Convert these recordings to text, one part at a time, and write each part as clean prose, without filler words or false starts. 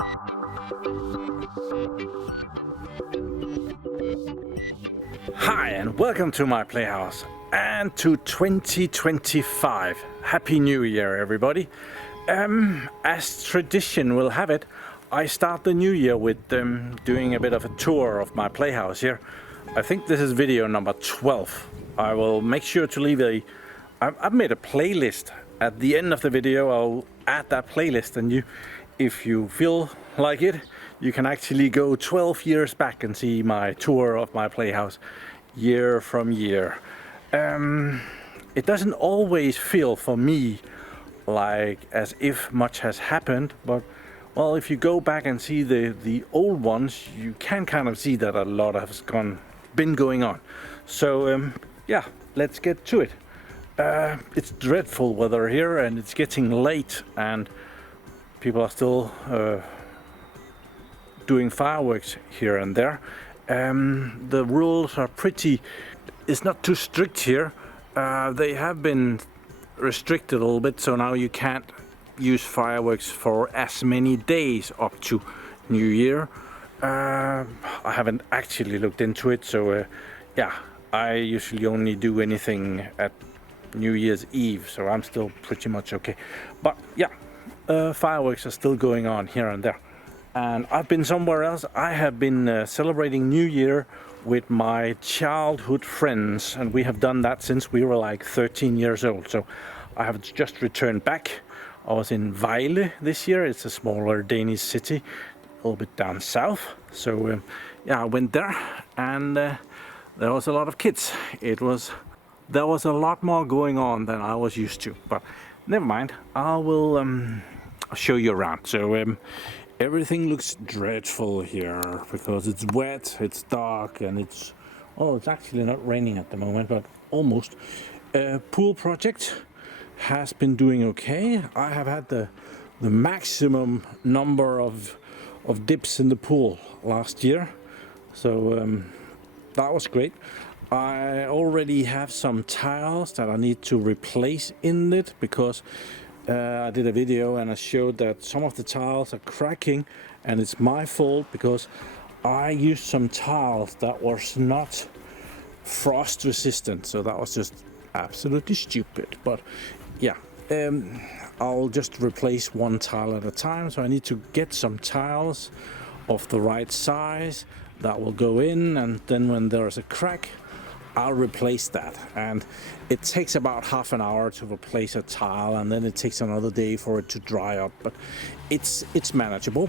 Hi and welcome to my playhouse and to 2025. Happy New Year everybody. As tradition will have it, I start the new year with doing a bit of a tour of my playhouse here. I think this is video number 12. I will make sure to leave I've made a playlist. At the end of the video I'll add that playlist, and if you feel like it, you can actually go 12 years back and see my tour of my playhouse year from year. It doesn't always feel for me like as if much has happened, but well, if you go back and see the old ones, you can kind of see that a lot has been going on. So yeah, let's get to it. It's dreadful weather here and it's getting late and people are still doing fireworks here and there. The rules are it's not too strict here. They have been restricted a little bit, so now you can't use fireworks for as many days up to New Year. I haven't actually looked into it, so yeah, I usually only do anything at New Year's Eve, so I'm still pretty much okay. But yeah, fireworks are still going on here and there. And I've been somewhere else. I have been celebrating New Year with my childhood friends, and we have done that since we were like 13 years old. So I have just returned back. I was in Vejle this year. It's a smaller Danish city, a little bit down south. So yeah, I went there, and there was a lot of kids. There was a lot more going on than I was used to, but never mind. I will show you around. So everything looks dreadful here because it's wet, it's dark, and it's actually not raining at the moment, but almost. Pool project has been doing okay. I have had the maximum number of dips in the pool last year, so that was great. I already have some tiles that I need to replace in it because I did a video and I showed that some of the tiles are cracking, and it's my fault because I used some tiles that was not frost resistant, so that was just absolutely stupid. But yeah, I'll just replace one tile at a time, so I need to get some tiles of the right size that will go in, and then when there's a crack I'll replace that, and it takes about half an hour to replace a tile, and then it takes another day for it to dry up, but it's manageable.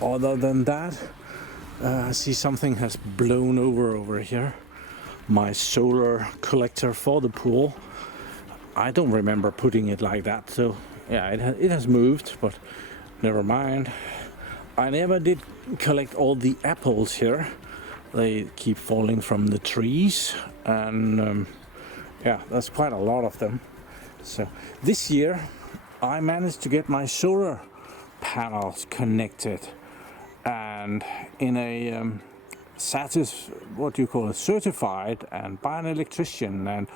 Other than that, I see something has blown over here. My solar collector for the pool. I don't remember putting it like that, so yeah, it has moved, but never mind. I never did collect all the apples here. They keep falling from the trees, and yeah, there's quite a lot of them. So this year I managed to get my solar panels connected, and in a certified and by an electrician, and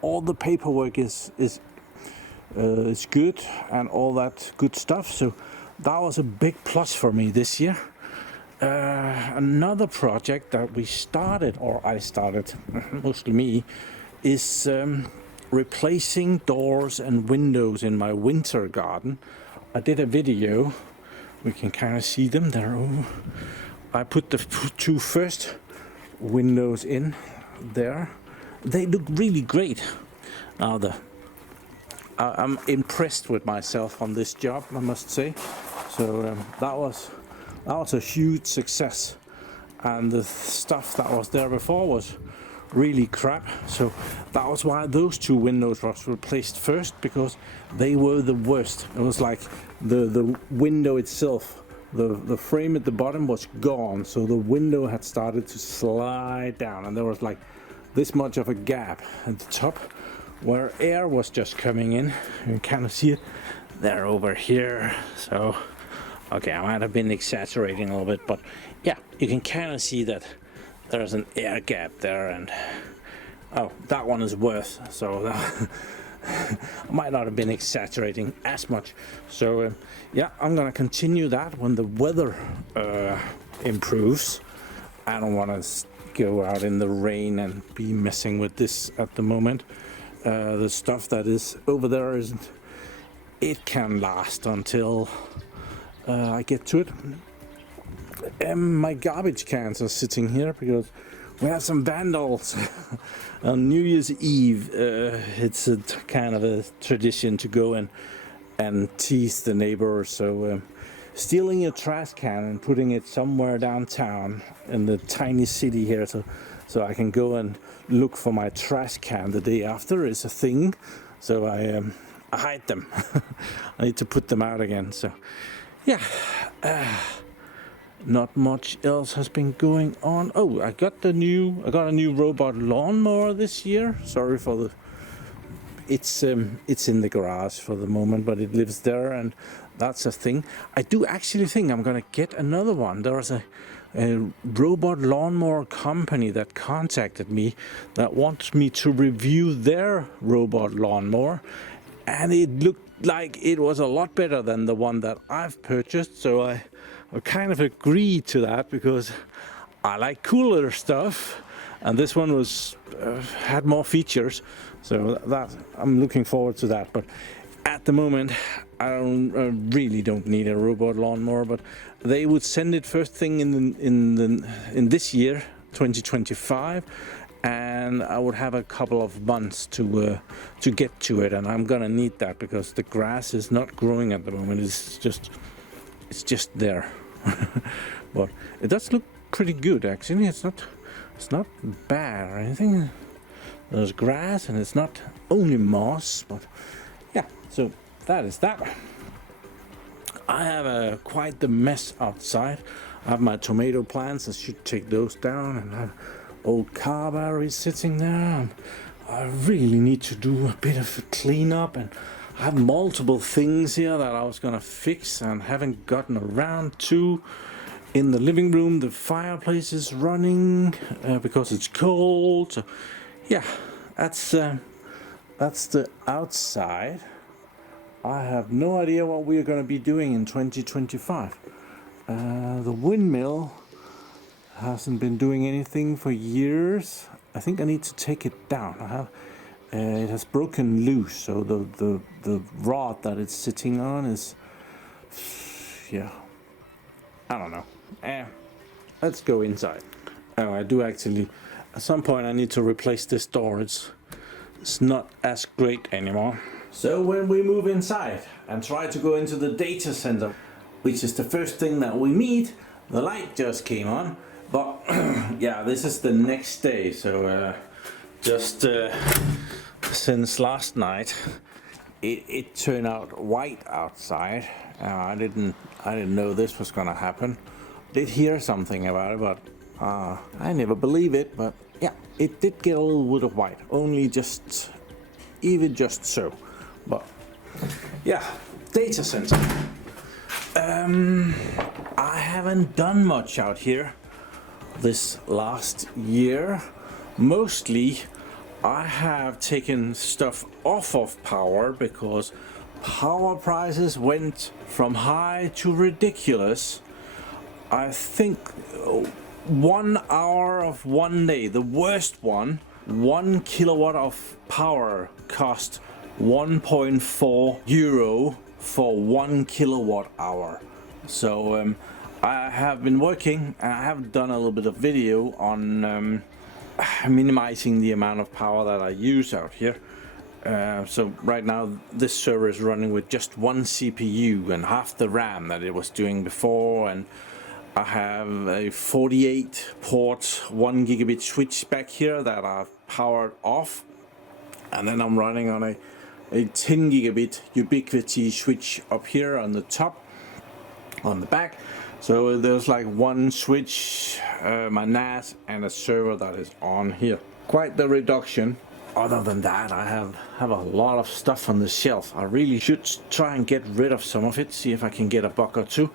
all the paperwork is good and all that good stuff. So that was a big plus for me this year. Another project that I started, mostly me, is replacing doors and windows in my winter garden. I did a video, we can kind of see them there. I put the two first windows in there. They look really great. Now I'm impressed with myself on this job, I must say. So that was a huge success, and the stuff that was there before was really crap, so that was why those two windows was replaced first, because they were the worst. It was like the window itself, the frame at the bottom was gone, so the window had started to slide down, and there was like this much of a gap at the top where air was just coming in. You can kind of see it there over here. So okay, I might have been exaggerating a little bit, but yeah, you can kind of see that there's an air gap there, and oh, that one is worse. So I might not have been exaggerating as much. So yeah, I'm gonna continue that when the weather improves. I don't want to go out in the rain and be messing with this at the moment. The stuff that is over there isn't. It can last until I get to it. My garbage cans are sitting here because we had some vandals on New Year's Eve. It's a kind of a tradition to go and tease the neighbors. So stealing a trash can and putting it somewhere downtown in the tiny city here, so I can go and look for my trash can the day after is a thing. So I hide them. I need to put them out again. So yeah. Not much else has been going on. Oh, I got a new robot lawnmower this year. Sorry for the. It's in the garage for the moment, but it lives there, and that's a thing. I do actually think I'm gonna get another one. There was a robot lawnmower company that contacted me that wants me to review their robot lawnmower, and it looked like it was a lot better than the one that I've purchased. So I kind of agreed to that because I like cooler stuff, and this one was had more features. So that I'm looking forward to that. But at the moment, I really don't need a robot lawnmower. But they would send it first thing in this year, 2025, and I would have a couple of months to get to it, and I'm gonna need that because the grass is not growing at the moment. It's just there. But it does look pretty good actually. It's not bad or anything. There's grass and it's not only moss, but yeah, so that is that. I have quite the mess outside. I have my tomato plants. I should take those down, and I have old car batteries sitting there, and I really need to do a bit of a cleanup, and I have multiple things here that I was gonna fix and haven't gotten around to. In the living room, the fireplace is running because it's cold. So, yeah, that's the outside. I have no idea what we are going to be doing in 2025. The windmill hasn't been doing anything for years. I think I need to take it down. It has broken loose, so the rod that it's sitting on is, yeah, I don't know. Let's go inside. Oh, I do actually. At some point, I need to replace this door. It's not as great anymore. So when we move inside and try to go into the data center, which is the first thing that we meet, the light just came on. But yeah, this is the next day. So just since last night, it turned out white outside. I didn't know this was gonna happen. Did hear something about it, but I never believe it. But yeah, it did get a little bit of white, only just so. But yeah, data center. I haven't done much out here this last year. Mostly I have taken stuff off of power because power prices went from high to ridiculous. I think 1 hour of one day, the worst one, 1 kilowatt of power cost 1.4 euro for 1 kilowatt hour. So I have been working, and I have done a little bit of video on minimizing the amount of power that I use out here. So right now this server is running with just one CPU and half the RAM that it was doing before, and I have a 48 port 1 gigabit switch back here that I've powered off, and then I'm running on a 10 gigabit ubiquity switch up here on the top, on the back. So there's like one switch, my NAS, and a server that is on here. Quite the reduction. Other than that, I have a lot of stuff on the shelf. I really should try and get rid of some of it, see if I can get a buck or two.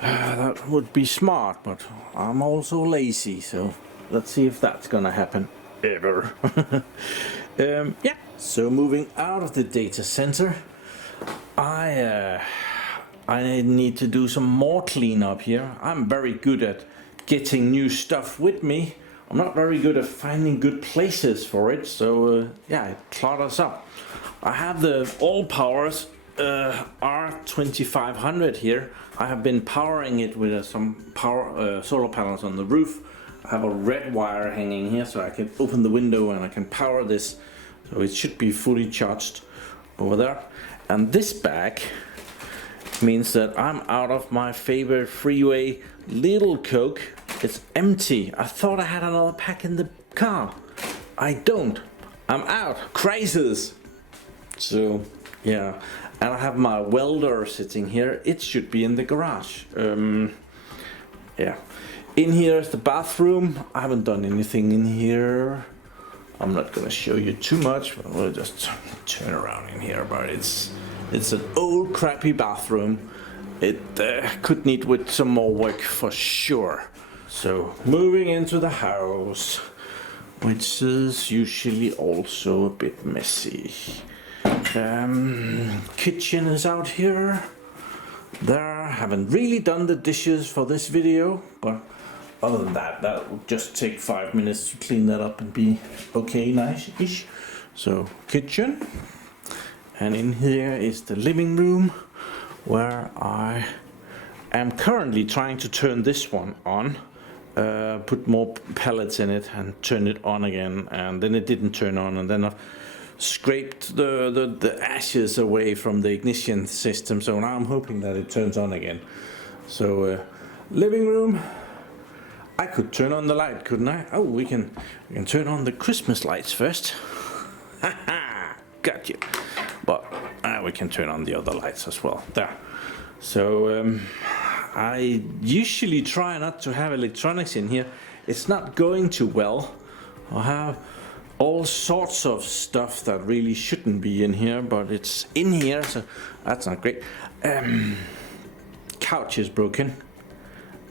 That would be smart, but I'm also lazy, so let's see if that's gonna happen ever. Yeah, So moving out of the data center, I need to do some more cleanup here. I'm very good at getting new stuff with me. I'm not very good at finding good places for it, so yeah, it clutters up. I have the All Powers R2500 here. I have been powering it with some solar panels on the roof. I have a red wire hanging here so I can open the window and I can power this. So it should be fully charged over there. And this bag means that I'm out of my favorite freeway Little Coke. It's empty. I thought I had another pack in the car. I don't. I'm out. Crisis. So yeah, and I have my welder sitting here. It should be in the garage. Yeah, in here is the bathroom. I haven't done anything in here. I'm not gonna show you too much, but we'll just turn around in here. But it's an old crappy bathroom. It could need with some more work for sure. So moving into the house, which is usually also a bit messy. Kitchen is out here. There, haven't really done the dishes for this video, but other than that will just take 5 minutes to clean that up and be okay, nice-ish. So kitchen, and in here is the living room, where I am currently trying to turn this one on, put more pellets in it and turn it on again, and then it didn't turn on, and then I scraped the ashes away from the ignition system, so now I'm hoping that it turns on again. So living room, I could turn on the light, couldn't I? Oh, we can turn on the Christmas lights first. Haha, got you. But we can turn on the other lights as well. There. So I usually try not to have electronics in here. It's not going too well. I have all sorts of stuff that really shouldn't be in here, but it's in here, so that's not great. Couch is broken.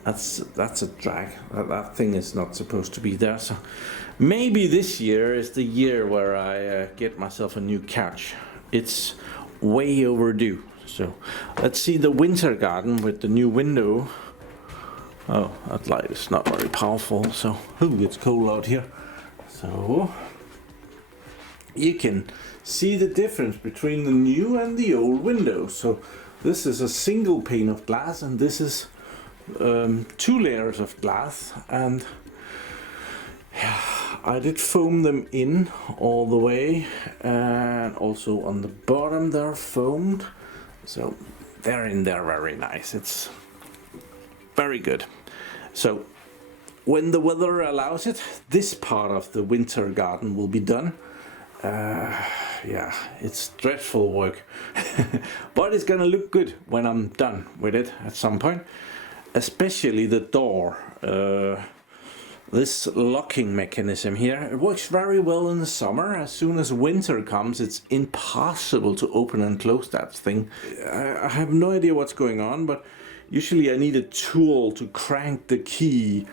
That's a drag. That thing is not supposed to be there. So maybe this year is the year where I get myself a new couch. It's way overdue. So let's see the winter garden with the new window. Oh, that light is not very powerful. So it's cold out here. So you can see the difference between the new and the old window. So this is a single pane of glass, and this is 2 layers of glass, and I did foam them in all the way, and also on the bottom they're foamed, so they're in there very nice. It's very good. So when the weather allows it, this part of the winter garden will be done. Yeah, it's dreadful work, but it's gonna look good when I'm done with it at some point. Especially the door, this locking mechanism here, it works very well in the summer. As soon as winter comes, it's impossible to open and close that thing. I have no idea what's going on, but usually I need a tool to crank the key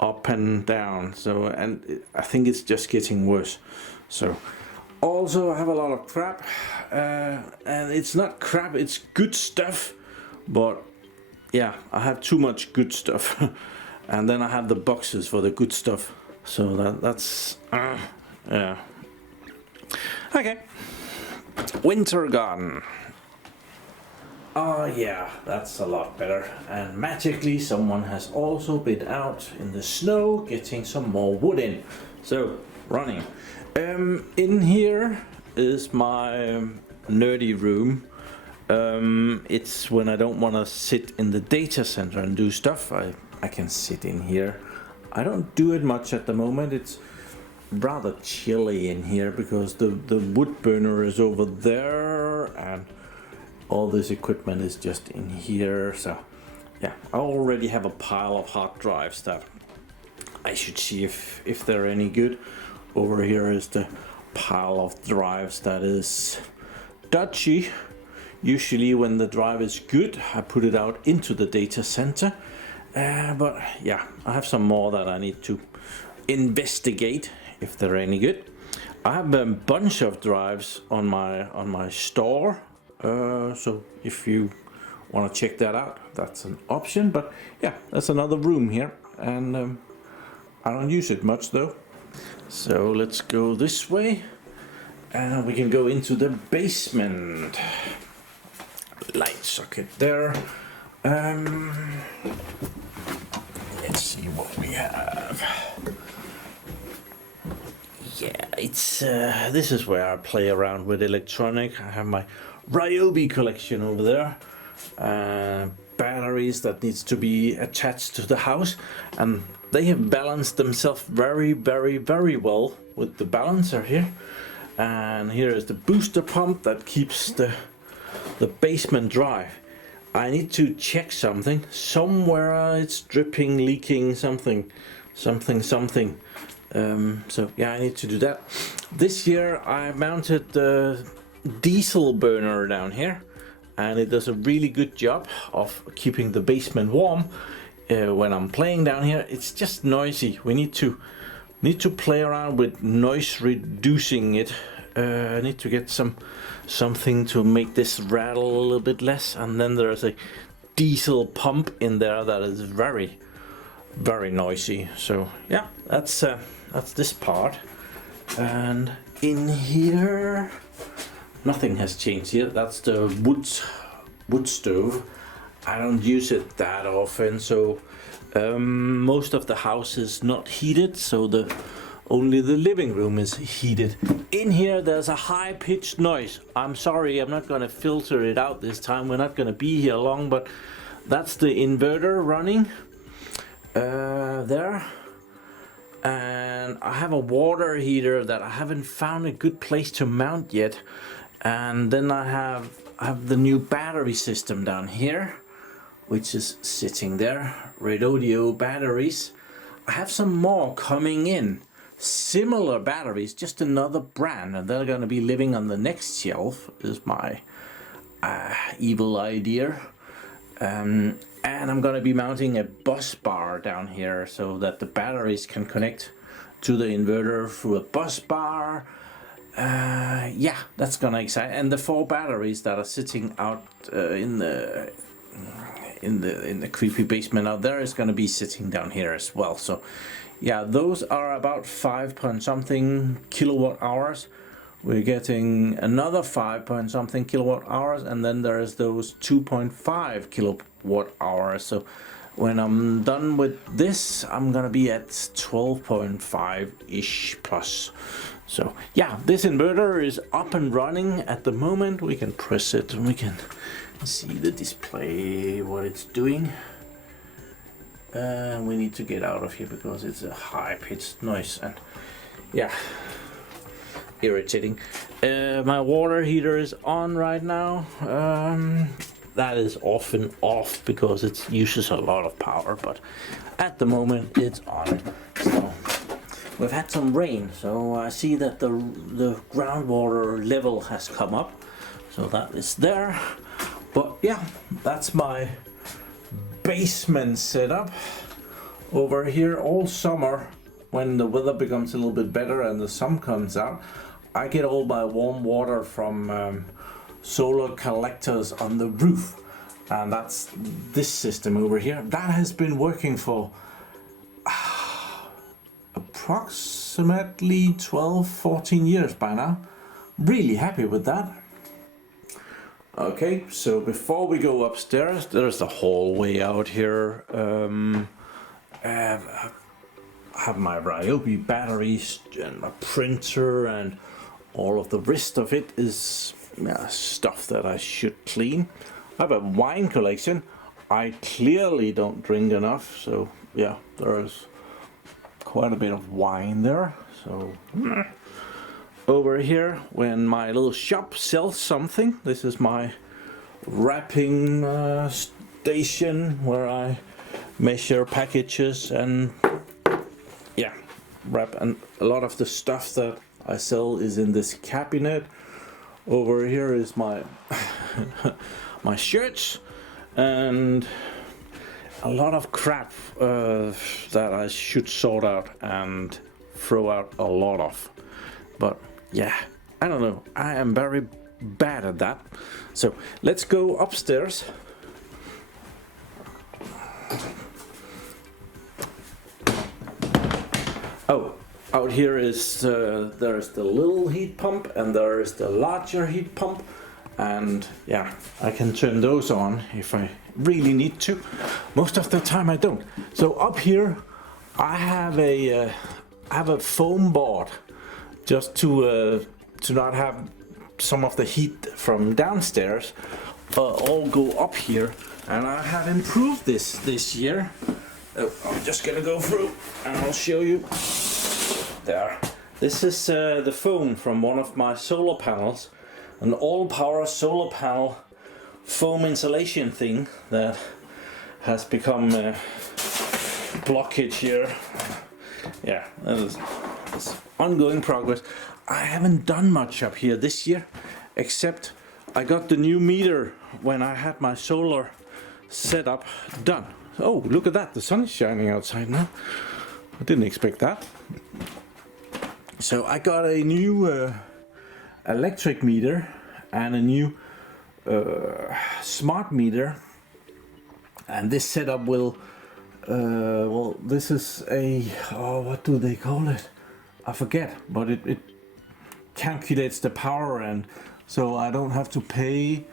up and down. So, and I think it's just getting worse. So also I have a lot of crap, and it's not crap, it's good stuff, but yeah, I have too much good stuff. And then I have the boxes for the good stuff. So that's yeah. Okay. Winter garden. Oh yeah, that's a lot better. And magically someone has also been out in the snow getting some more wood in. So running. In here is my nerdy room. It's when I don't want to sit in the data center and do stuff, I can sit in here. I don't do it much at the moment. It's rather chilly in here because the wood burner is over there and all this equipment is just in here. So yeah, I already have a pile of hard drives that I should see if they're any good. Over here is the pile of drives that is dodgy. Usually when the drive is good, I put it out into the data center. But yeah, I have some more that I need to investigate if they're any good. I have a bunch of drives on my store, so if you want to check that out, that's an option. But yeah, that's another room here, and I don't use it much though. So let's go this way, and we can go into the basement. Light socket there. Let's see what we have. Yeah, it's this is where I play around with electronic. I have my Ryobi collection over there. Batteries that needs to be attached to the house, and they have balanced themselves very well with the balancer here. And here is the booster pump that keeps the basement dry. I need to check something. Somewhere it's dripping, leaking, something. So yeah, I need to do that. This year I mounted the diesel burner down here, and it does a really good job of keeping the basement warm. When I'm playing down here, it's just noisy. We need to play around with noise reducing it. I need to get something to make this rattle a little bit less, and then there's a diesel pump in there that is very noisy. So yeah, that's this part. And in here nothing has changed here. That's the wood stove. I don't use it that often, so most of the house is not heated, so only the living room is heated. In here there's a high-pitched noise. I'm sorry, I'm not going to filter it out this time. We're not going to be here long, but that's the inverter running there. And I have a water heater that I haven't found a good place to mount yet. And then I have the new battery system down here, which is sitting there. Red Audio batteries. I have some more coming in. Similar batteries, just another brand, and they're going to be living on the next shelf, is my evil idea. And I'm going to be mounting a bus bar down here so that the batteries can connect to the inverter through a bus bar. Yeah, that's going to excite. And the 4 batteries that are sitting out in the creepy basement out there is going to be sitting down here as well. So yeah, those are about 5 point something kilowatt hours. We're getting another 5 point something kilowatt hours, and then there's those 2.5 kilowatt hours. So when I'm done with this, I'm gonna be at 12.5 ish plus. So yeah, this inverter is up and running at the moment. We can press it and we can see the display, what it's doing. We need to get out of here because it's a high-pitched noise, and yeah, irritating. My water heater is on right now. That is often off because it uses a lot of power, but at the moment it's on. So we've had some rain, so I see that the groundwater level has come up, so that is there. But yeah, that's my basement setup over here. All summer, when the weather becomes a little bit better and the sun comes out, I get all my warm water from solar collectors on the roof, and that's this system over here. That has been working for approximately 12-14 years by now. Really happy with that. Okay, so before we go upstairs, there's the hallway out here. I have my Ryobi batteries and my printer, and all of the rest of it is stuff that I should clean. I have a wine collection. I clearly don't drink enough, so yeah, there's quite a bit of wine there. So over here, when my little shop sells something, this is my wrapping station where I measure packages and yeah, wrap. And a lot of the stuff that I sell is in this cabinet. Over here is my my shirts and a lot of crap that I should sort out and throw out a lot of. But yeah, I don't know, I am very bad at that. So let's go upstairs. Oh, out here is there's the little heat pump and there is the larger heat pump, and yeah, I can turn those on if I really need to. Most of the time I don't. So up here I have a foam board just to not have some of the heat from downstairs all go up here, and I have improved this year. I'm just gonna go through and I'll show you. There. This is the foam from one of my solar panels, an all-power solar panel foam insulation thing that has become a blockage here. Yeah, it's ongoing progress. I haven't done much up here this year, except I got the new meter when I had my solar setup done. Oh, look at that, the sun is shining outside now. I didn't expect that. So I got a new electric meter and a new smart meter, and this setup will well, this is a what do they call it? I forget, but it calculates the power, and so I don't have to pay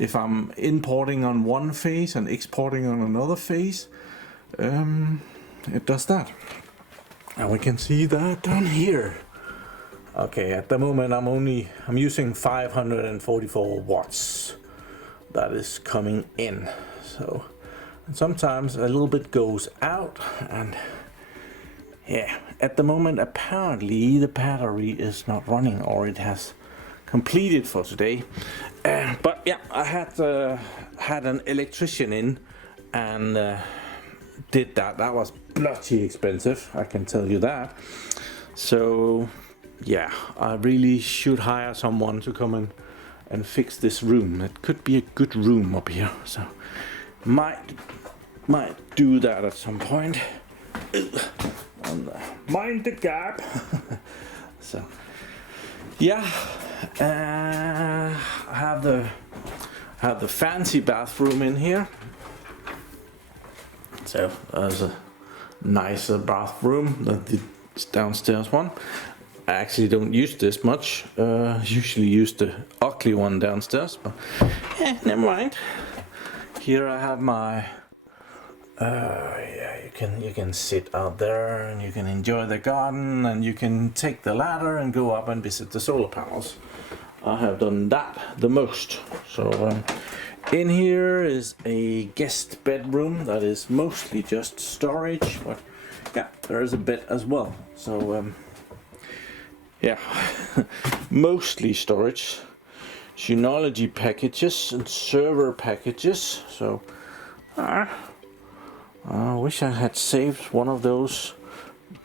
if I'm importing on one phase and exporting on another phase. It does that, and we can see that down here. Okay, at the moment I'm using 544 watts that is coming in. So sometimes a little bit goes out, and yeah, at the moment apparently the battery is not running, or it has completed for today. But yeah, I had an electrician in and did that. That was bloody expensive, I can tell you that. So yeah, I really should hire someone to come and fix this room. It could be a good room up here, so might do that at some point. Mind the gap. So yeah, I have the fancy bathroom in here. So there's a nicer bathroom than the downstairs one. I actually don't use this much. Usually use the ugly one downstairs, but yeah, never mind. Here I have my yeah, you can sit out there and you can enjoy the garden, and you can take the ladder and go up and visit the solar panels. I have done that the most. So in here is a guest bedroom that is mostly just storage, but yeah, there is a bed as well. So yeah, mostly storage, Synology packages and server packages. So I wish I had saved one of those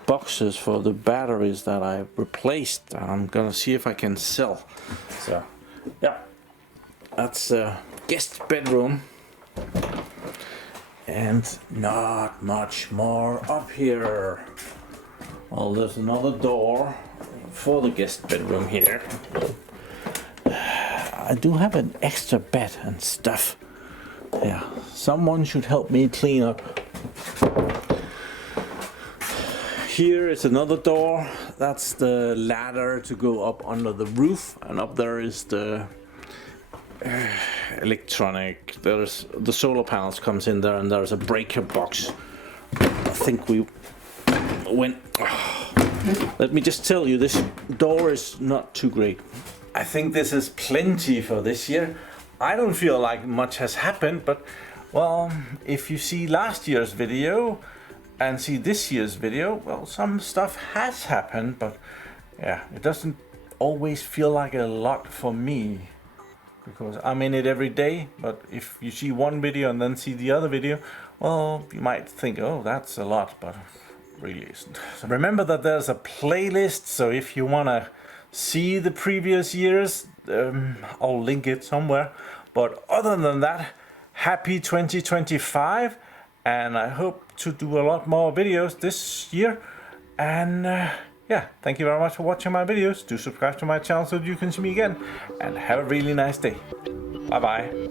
boxes for the batteries that I replaced. I'm gonna see if I can sell. So yeah, that's a guest bedroom, and not much more up here. Well, there's another door for the guest bedroom here. I do have an extra bed and stuff. Yeah, someone should help me clean up. Here is another door. That's the ladder to go up under the roof, and up there is the electronic. There's the solar panels comes in there, and there's a breaker box. I think we went. Let me just tell you, this door is not too great. I think this is plenty for this year. I don't feel like much has happened, but well, if you see last year's video and see this year's video, well, some stuff has happened, but yeah, it doesn't always feel like a lot for me, because I'm in it every day. But if you see one video and then see the other video, well, you might think, oh, that's a lot, but really isn't. So remember that there's a playlist, so if you want to see the previous years, I'll link it somewhere. But other than that, happy 2025, and I hope to do a lot more videos this year. And yeah, thank you very much for watching my videos. Do subscribe to my channel so you can see me again. And have a really nice day. Bye bye.